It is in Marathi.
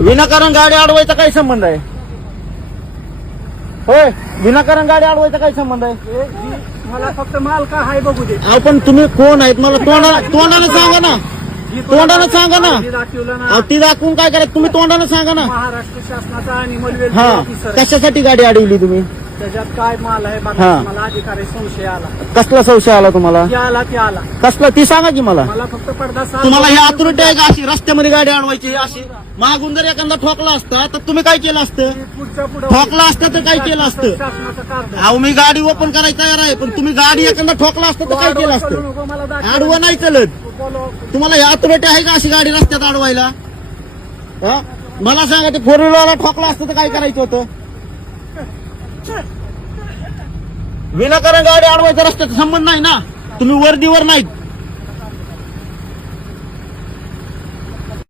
विनाकारण गाडी अडवायचा काय संबंध आहे? होय विनाकारण गाडी अडवायचा काय संबंध आहे? मला फक्त माल का हाय बघू दे. अहो पण तुम्ही कोण आहेत? मला तोंडा तोंडाने सांगा ना. तोंडानं सांगा ना. ती दाखवून काय करायचं? तुम्ही तोंडाने सांगा ना. महाराष्ट्र शासनाचा अॅनिमल हा. कशासाठी गाडी अडवली तुम्ही? त्याच्यात काय माल आहे हा. मला अधिकारी संशय आला. कसला संशय आला तुम्हाला? जे आला ते आला. कसला? ती सांगा की मला. मला फक्त पडदा साफ तुम्हाला ही आतुरटी आहे का अशी? रस्त्यामध्ये गाडी अडवायची अशी. मागून जर एखादा ठोकला असता तर तुम्ही काय केलं असतं? पुढच्या पुढे ठोकला असतं तर काय केलं असतं? शासनाचं कार्ड अहो मी गाडी ओपन करायला तयार आहे पण तुम्ही गाडी एखादा ठोकला असतं तर काय केलं असतं? मला दाखव. आडवं नाही चलत. तुम्हाला ही आतुरटी आहे का अशी गाडी रस्त्यात अडवायला हा? मला सांगा ते फोर व्हीलरला ठोकला असतं तर काय करायचं होतं? विनाकारण गाडी अडवायचा रस्त्याचा संबंध नाही ना? तुम्ही वर्दीवर नाहीत.